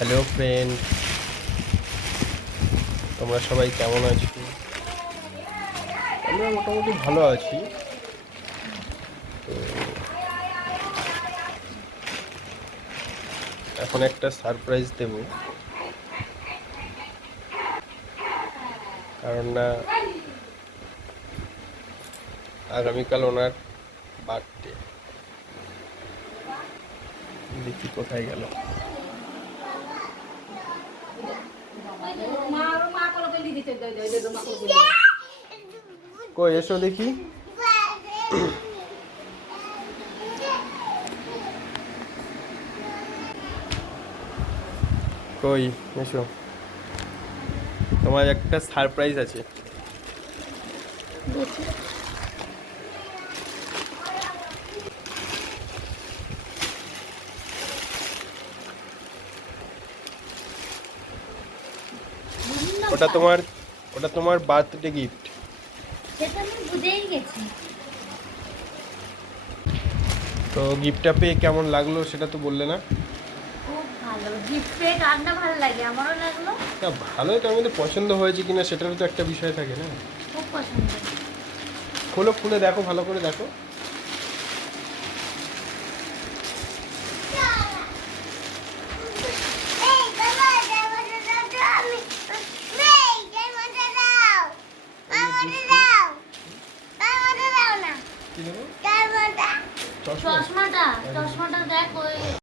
Hello friend তোমরা সবাই কেমন আছো? আমরা মোটামুটি ভালো আছি। তো এখন একটা সারপ্রাইজ দেব। কারণ না, আগামীকাল ওনার বার্থডে দেখি কোথায় গেল। কই এসো দেখি। কই এসো। তোমার একটা সারপ্রাইজ আছে। ওটা তোমার ওটা তোমার বার্থডে গিফট সেটা আমি বুঝেই গেছি। তো গিফটটা পেয়ে কেমন লাগল সেটা তো বললে না। ভালো। গিফট পেয়ে কার না ভালো লাগে? আমারও লাগল। না ভালোই তার মধ্যে পছন্দ হয়েছে কিনা সেটারও তো একটা বিষয় থাকে না। খুব পছন্দ। খোলো খুলে দেখো ভালো করে দেখো। চশমাটা। চশমাটা দেখ ওই